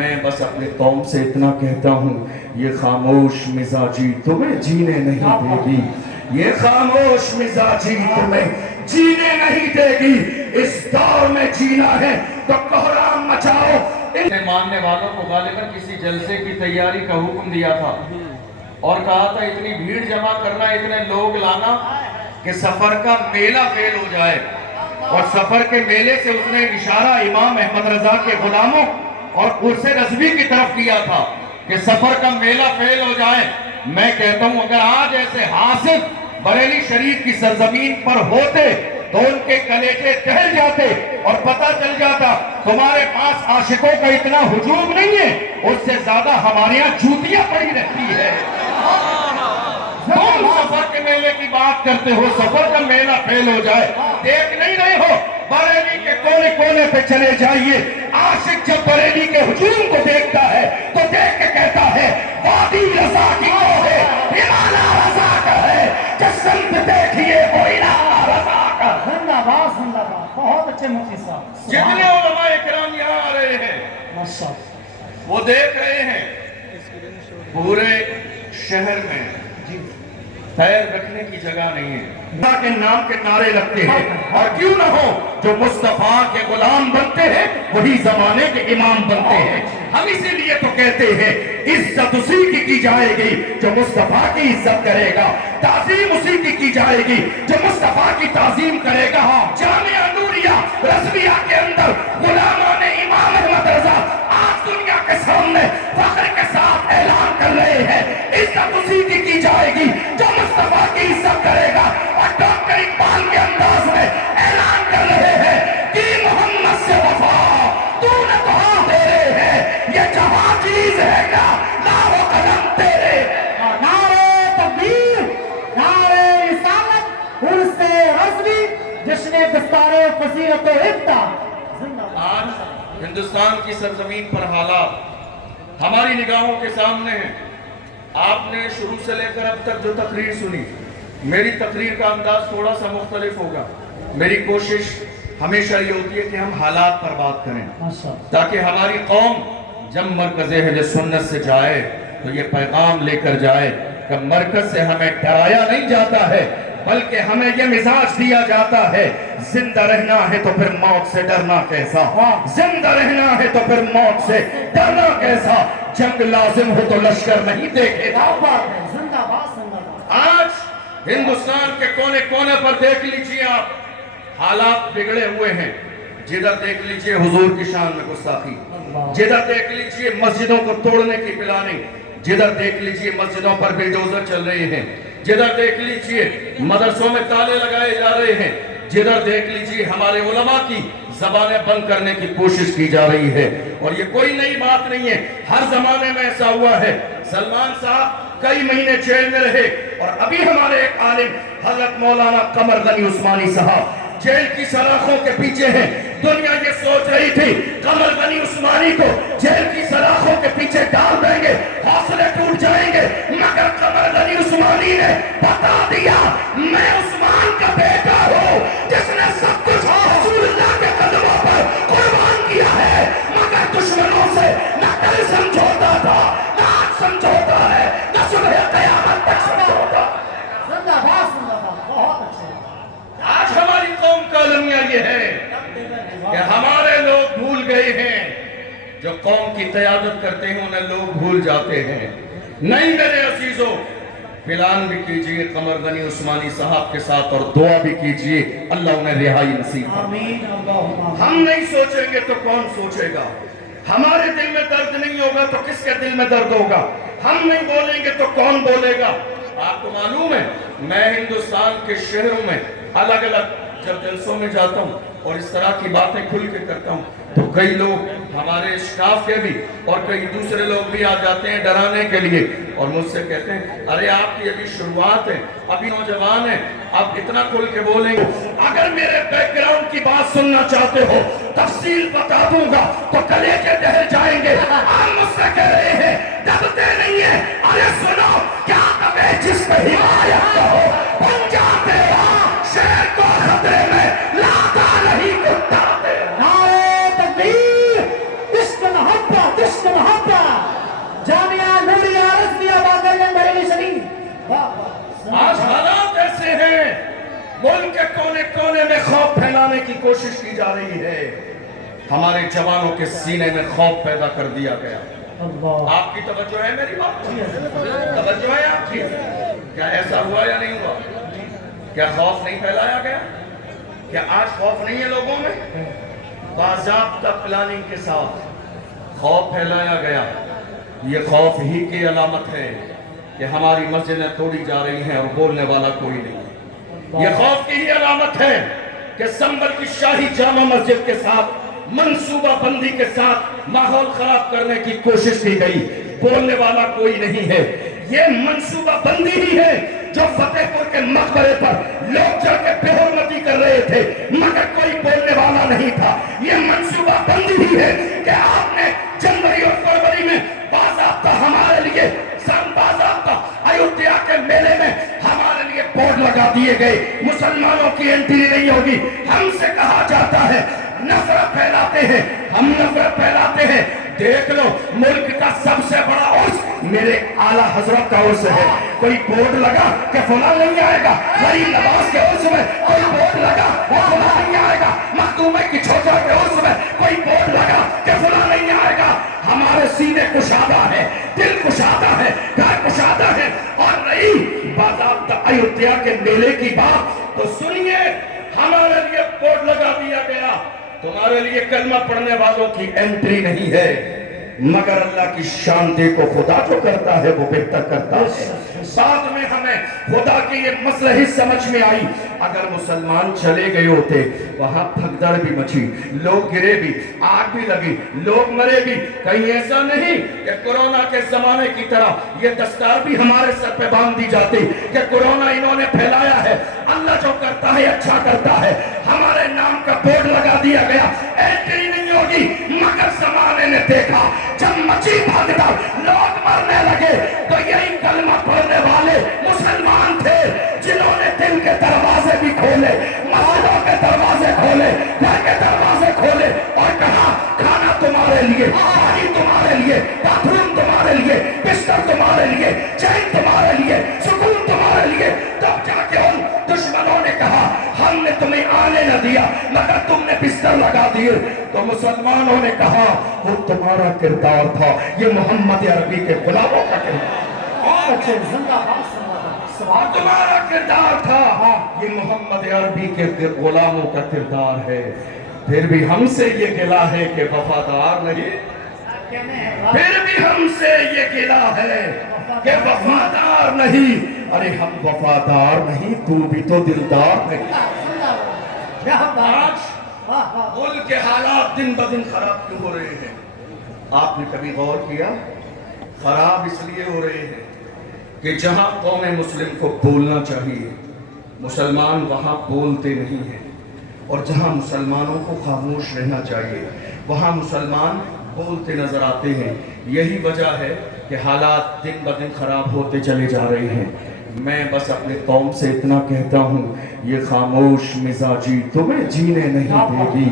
میں بس اپنے قوم سے اتنا کہتا ہوں، یہ خاموش مزاجی تمہیں جینے نہیں دے گی، یہ خاموش مزاجی تمہیں جینے نہیں دے گی۔ اس دور میں جینا ہے تو کوہرام مچاؤ۔ ماننے والوں کو غالباً کسی جلسے کی تیاری کا حکم دیا تھا اور کہا تھا اتنی بھیڑ جمع کرنا، اتنے لوگ لانا کہ سفر کا میلہ فیل ہو جائے۔ اور سفر کے میلے سے اس نے اشارہ امام احمد رضا کے غلاموں اور عرس رضوی کی طرف کیا تھا کہ سفر کا میلہ فیل ہو جائے۔ میں کہتا ہوں اگر آج ایسے حاسد بریلی شریف کی سرزمین پر ہوتے تو ان کے کلیجے دہل جاتے اور پتہ چل جاتا تمہارے پاس عاشقوں کا اتنا ہجوم نہیں ہے، اس سے زیادہ ہمارے یہاں جوتیاں پڑی رہتی ہے۔ تم سفر کے میلے کی بات کرتے ہو، سفر کا میلہ فیل ہو جائے، دیکھ نہیں رہے ہو؟ بریلی کے کونے کونے پہ چلے جائیے، عاشق جب بریلی کے ہجوم کو دیکھتا ہے تو دیکھ کے کہتا ہے وادی رضا کی وہ ہے، ہمالا رضا کا ہے، جس سمت دیکھیے وہ الہ رضا کا۔ زندہ باد، زندہ باد، بہت اچھے مفتی صاحب۔ جتنے علماء کرام یہاں آ رہے ہیں ماشاءاللہ، وہ دیکھ رہے ہیں پورے شہر میں پیر رکھنے کی جگہ نہیں ہے، اللہ کے نام کے نعرے لگتے ہیں، اور کیوں نہ ہو جو مصطفیٰ کے غلام بنتے ہیں وہی زمانے کے امام بنتے ہیں۔ ہم اسی لیے تو کہتے ہیں عزت اسی کی جائے گی جو مصطفیٰ کی عزت کرے گا، تعظیم اسی کی جائے گی جو مصطفیٰ کی تعظیم کرے گا۔ جامعہ نوریہ رضویہ کے اندر غلامان امام احمد رضا آج دنیا کے سامنے فخر کے ساتھ اعلان کر رہے ہیں عزت اسی کی جائے گی جو مصطفیٰ کی عزت کرے گا، اور ڈاکٹر اقبال کے انداز میں اعلان کر رہے ہیں کہ محمد سے وفا تو نے کہا تیرے ہے، یہ جہاں چیز ہے کیا لاو قدم تیرے ہے۔ نعرے تکبیر، نعرے رسالت، عرس رضوی، جشن دستار فضیلت و ابدا۔ زندہ باد۔ آج ہندوستان کی سرزمین پر حالات ہماری نگاہوں کے سامنے ہیں۔ آپ نے شروع سے لے کر اب تک جو تقریر سنی، میری تقریر کا انداز تھوڑا سا مختلف ہوگا۔ میری کوشش ہمیشہ یہ ہوتی ہے کہ ہم حالات پر بات کریں تاکہ ہماری قوم جب مرکز اہل سنت سے جائے تو یہ پیغام لے کر جائے کہ مرکز سے ہمیں ڈرایا نہیں جاتا ہے بلکہ ہمیں یہ مزاج دیا جاتا ہے زندہ رہنا ہے تو پھر موت سے ڈرنا کیسا، زندہ رہنا ہے تو پھر موت سے ڈرنا کیسا، جنگ لازم ہو تو لشکر نہیں دیکھے گا۔ زندہ باد، زندہ باد۔ آج ہندوستان کے کونے کونے پر دیکھ لیجئے آپ، حالات بگڑے ہوئے ہیں۔ جدھر دیکھ لیجئے حضور کی شان میں گستاخی، جدھر دیکھ لیجئے مسجدوں کو توڑنے کی پلاننگ، جدھر دیکھ لیجئے مسجدوں پر بلڈوزر چل رہے ہیں، جدھر دیکھ لیجئے مدرسوں میں تالے لگائے جا رہے ہیں، جدھر دیکھ لیجئے ہمارے علماء کی زبانیں بند کرنے کی کوشش کی جا رہی ہے۔ اور یہ کوئی نئی بات نہیں ہے، ہر زمانے میں ایسا ہوا ہے۔ سلمان صاحب کئی مہینے جیل میں رہے، اور ابھی ہمارے ایک عالم حضرت مولانا قمر غنی عثمانی صاحب جیل کی سلاخوں کے پیچھے ہیں۔ دنیا یہ سوچ رہی تھی قمر غنی عثمانی کو جیل کی سلاخوں کے پیچھے ڈال دیں گے، حوصلے ٹوٹ جائیں گے، مگر قمر غنی عثمانی نے بتا دیا میں عثمان کا بیٹا ہوں جس نے سب کچھ رسول اللہ کے قدموں پر قربان کیا ہے، مگر دشمنوں سے نہ کل سمجھوتا تھا نہ آج سمجھوتا ہے نہ صبح قیامت تک سمجھوتا۔ زندہ باد، زندہ باد، بہت اچھے۔ آج ہماری قوم کا المیہ یہ ہے کہ ہمارے لوگ بھول گئے ہیں، جو قوم کی قیادت کرتے ہیں انہیں لوگ بھول جاتے ہیں۔ نہیں میرے عزیزوں، اعلان بھی کیجئے قمر غنی عثمانی صاحب کے ساتھ اور دعا بھی کیجئے اللہ انہیں رہائی نصیب فرمائے۔ آمین، اللہم ہم نہیں سوچیں گے تو کون سوچے گا؟ ہمارے دل میں درد نہیں ہوگا تو کس کے دل میں درد ہوگا؟ ہم نہیں بولیں گے تو کون بولے گا؟ آپ کو معلوم ہے میں ہندوستان کے شہروں میں الگ الگ جب جلسوں میں جاتا ہوں اور اس طرح کی باتیں کھل کے کرتا ہوں تو کئی لوگ ہمارے اسٹاف کے بھی اور کئی دوسرے لوگ بھی آ جاتے ہیں ڈرانے کے لیے اور مجھ سے کہتے ہیں ارے آپ کی ابھی شروعات ہے، ابھی نوجوان ہیں، آپ اتنا کھل کے بولیں گے۔ اگر میرے بیک گراؤنڈ کی بات سننا چاہتے ہو تفصیل بتا دوں گا تو کلیجے دہل جائیں گے۔ آپ مجھ سے کہہ رہے ہیں دبتے نہیں ہیں، ارے سنو کیا دبے جس پہ حمایت ہو بن جاتے ہو، شہر کو خطرے میں لاتا نہیں کتا۔ نعرے تکبیر، عشق محبت، عشق मोहब्बत जामिया नूरिया रज़विया बागरगंज बरेली शरीफ। आज हालात ऐसे हैं, मुल्क के कोने कोने में खौफ फैलाने की कोशिश की जा रही है। हमारे जवानों के सीने में खौफ पैदा कर दिया गया। अल्लाह आपकी तवज्जो है मेरी बात? तवज्जो है आपकी? क्या ऐसा हुआ या नहीं हुआ? क्या खौफ नहीं फैलाया गया? क्या आज खौफ नहीं है लोगों में? बाज़ाब्ता प्लानिंग के साथ खौफ फैलाया गया। ये खौफ ही की अलामत है कि हमारी मस्जिदें तोड़ी जा रही हैं और बोलने वाला कोई नहीं है। ये खौफ की ही अलामत है कि संभल की शाही जामा मस्जिद के साथ मंसूबा बंदी के साथ माहौल खराब करने की कोशिश की गई, बोलने वाला कोई नहीं है। ये मंसूबा बंदी ही है जो फतेहपुर के मकबरे पर लोग जाके बेहरमती कर रहे थे, मगर कोई बोलने वाला नहीं था। ये मंसूबा बंदी ही है कि आपने जनवरी और फरवरी में बाज़ाब्ता हमारे लिए बाज़ाब्ता अयोध्या के मेले में हमारे लिए बोर्ड लगा दिए गए, मुसलमानों की एंट्री नहीं होगी। हमसे कहा जाता है नफरत फैलाते हैं, हम नफरत फैलाते हैं। देख लो, मुल्क का सबसे बड़ा उर्स मेरे आला हजरत का उर्स है। कोई बोर्ड लगा कि फला नहीं आएगा, गरीब नवाज के उर्स में कोई बोर्ड लगा कि फला नहीं आएगा, मखदूमे की छोटा के उर्स में कोई बोर्ड लगा कि फला नहीं आएगा। हमारे सीने कुशादा है, दिल कुशादा है, घर कुशादा है। और रही बाज़ाब्ता अयोध्या के मेले की बात, तो सुनिए, हमारे लिए बोर्ड लगा दिया गया, तुम्हारे लिए कलमा पढ़ने वालों की एंट्री नहीं है, मगर अल्लाह की शांति को खुदा जो करता है वो बेहतर करता है। साथ में हमें खुदा की ये मसलही समझ में आई, अगर मुसलमान चले गए होते, वहां भगदड़ भी मची, लोग गिरे भी, आग भी लगी, लोग मरे भी। कहीं ऐसा नहीं कि कोरोना के जमाने की तरह ये दस्तार भी हमारे सर पे बांध दी जाती कि कोरोना इन्होंने फैलाया है। अल्लाह जो करता है अच्छा करता है। हमारे नाम का बोर्ड लगा दिया गया, एंट्री नहीं होगी, मगर जमाने ने देखा जब मची भगदड़, लोग मरने लगे, तो यही कलमा पढ़ने वाले मुसलमान थे जिन्होंने दिल के दरवाजे भी खोले, मस्जिदों के दरवाजे खोले, घर के दरवाजे खोले और कहा खाना तुम्हारे लिए, पानी तुम्हारे लिए, बाथरूम तुम्हारे लिए, बिस्तर तुम्हारे लिए, चैन तुम्हारे लिए, सुकून तुम्हारे लिए। तब जाके उन दुश्मनों ने कहा हमने तुम्हें आने न दिया, मगर तुमने बिस्तर लगा दिए। तो मुसलमानों ने कहा वो तुम्हारा किरदार था, ये मोहम्मद अरबी के गुलामों का किरदार, तुम्हारा किरदार था, ये मोहम्मद अरबी के गुलामों का किरदार है। फिर भी हमसे ये गिला है कि वफादार नहीं, फिर भी हमसे ये गिला है कि वफादार नहीं। अरे हम वफादार नहीं, तू भी तो दिलदार नहीं। आज मुल्क के हालात दिन ब दिन खराब क्यों हो रहे हैं? आपने कभी गौर किया? खराब इसलिए हो रहे हैं कि जहां कौम मुस्लिम को बोलना चाहिए, मुसलमान वहां बोलते नहीं हैं, और जहां मुसलमानों को खामोश रहना चाहिए, वहां मुसलमान बोलते नजर आते हैं। यही वजह है कि हालात दिन ब दिन खराब होते चले जा रहे हैं। मैं बस अपने कौम से इतना कहता हूँ, ये खामोश मिजाजी तुम्हें जीने नहीं देगी,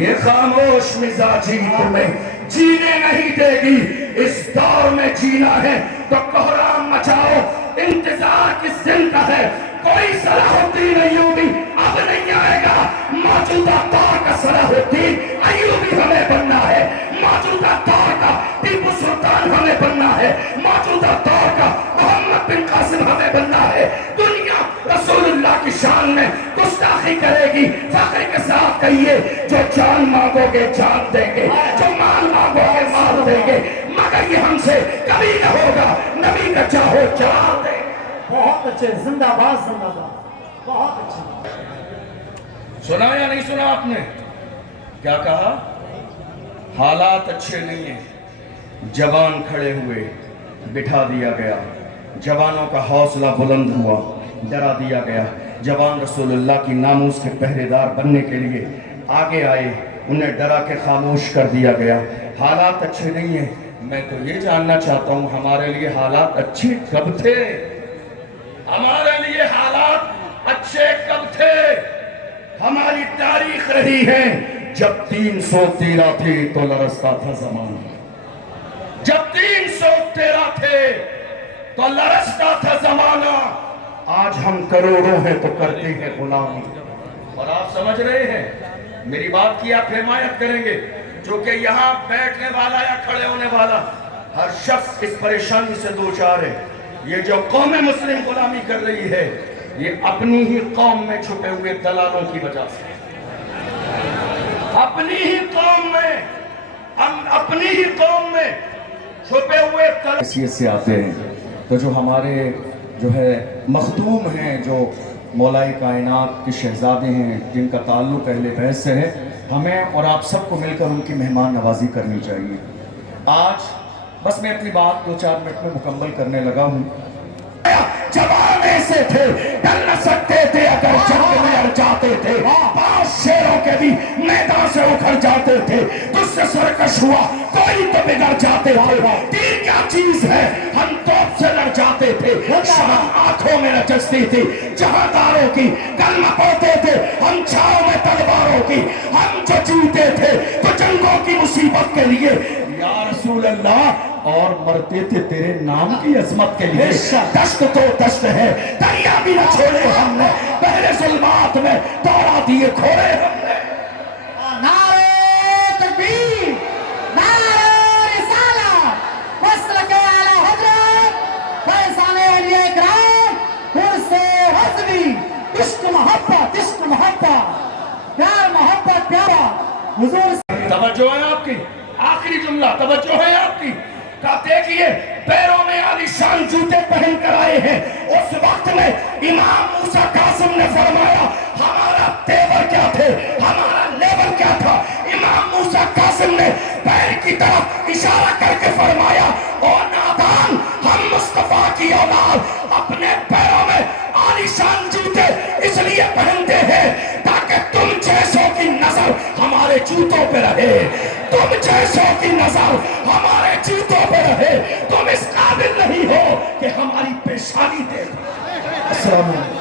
ये खामोश मिजाजी तुम्हें जीने नहीं देगी। इस दौर में जीना है तो कोहराम मचाओ, इंतजार किस दिन का है? कोई सलाहुद्दीन अय्यूबी अब नहीं आएगा। मौजूदा दौर का सलाहुद्दीन अय्यूबी हमें बनना है, मौजूदा दौर का टीपू सुल्तान हमें बनना है, मौजूदा दौर का मोहम्मद बिन कासिम हमें बनना है। दुनिया रसूलुल्लाह की शान में गुस्ताखी करेगी, फख्र के साथ कहिए जो जान मांगोगे जान देंगे, जो माल मांगोगे माल देंगे, मगर ये हमसे कभी न होगा। नबी का चाहो चाह दे। बहुत अच्छे, जिंदाबाद जिंदाबाद, बहुत अच्छे। सुना या नहीं सुना आपने? क्या कहा? हालात अच्छे नहीं है। जवान खड़े हुए, बिठा दिया गया, जवानों का हौसला बुलंद हुआ, डरा दिया गया। जवान रसूलुल्लाह की नामूस के पहरेदार बनने के लिए आगे आए, उन्हें डरा के खामोश कर दिया गया। हालात अच्छे नहीं है। मैं तो ये जानना चाहता हूँ, हमारे लिए हालात अच्छे कब थे? हमारे लिए हालात अच्छे कब थे? हमारी तारीख रही है जब 313 थी तो लरसता था जमाना, जब 313 थे तो लरसता था जमाना, आज हम करोड़ों हैं तो करते हैं गुलामी। और आप समझ रहे हैं, मेरी बात की आप हिमायत करेंगे, जो कि यहाँ बैठने वाला या खड़े होने वाला हर शख्स इस परेशानी से दो चार है। ये जो कौम मुस्लिम गुलामी कर रही है, ये अपनी ही कौम में छुपे हुए दलालों की वजह से, अपनी ही कौम में, अपनी ही कौम में छुपे हुए हैसियत से आते हैं। तो जो हमारे जो है मखदूम हैं, जो मौलाए कायनात के शहजादे हैं, जिनका ताल्लुक़ अहले बैत से है, हमें और आप सबको मिलकर उनकी मेहमान नवाजी करनी चाहिए। आज बस मैं अपनी बात 2-4 मिनट में मुकम्मल करने लगा हूँ। जवान ऐसे थे, डर न सकते थे अगर जंग में अड़ जाते थे, 5 शेरों के भी मैदान से उखड़ जाते थे, तुझसे सरकश हुआ कोई तो बिगड़ जाते थे, तीर क्या चीज है हम तोप से लड़ जाते थे, शाम आंखों में नचती थी जहादारों की, कलमा पढ़ते थे हम छाव में तलवारों की, हम जो जीते थे तो जंगों की मुसीबत के लिए या रसूल अल्लाह, और मरते थे तेरे नाम की अजमत के लिए। दश्त तो दश्त है, दरिया भी न छोड़े हमने, पहले जुल्मात में दौड़ा दिए घोड़े हमने। नारे तकबीर, नारे रिसालत, मसलके आला हजरत फैज़ाने अली इकराम, उर्से रज़वी, इश्क मोहब्बत, इश्क मोहब्बत, प्यार मोहब्बत प्यारा हुजूर। तवज्जो है आपकी, आखिरी जुमला तवज्जो है आपकी। का देखिए, पैरों में आलीशान जूते पहन कर आए हैं। उस वक्त में इमाम मूसा कासिम ने फरमाया, हमारा तेवर क्या थे, हमारा लेवल क्या था। इमाम मूसा कासिम ने पैर की तरफ इशारा करके फरमाया, ओ नादान, हम मुस्तफा की औलाद अपने पैरों में आलीशान जूते इसलिए पहनते हैं ताकि तुम जैसों की नजर हमारे जूतों पे रहे, तुम जैसों की नजर हमारे जूतों पे रहे। तुम इस काबिल नहीं हो कि हमारी पेशानी देखो। अस्सलाम वालेकुम।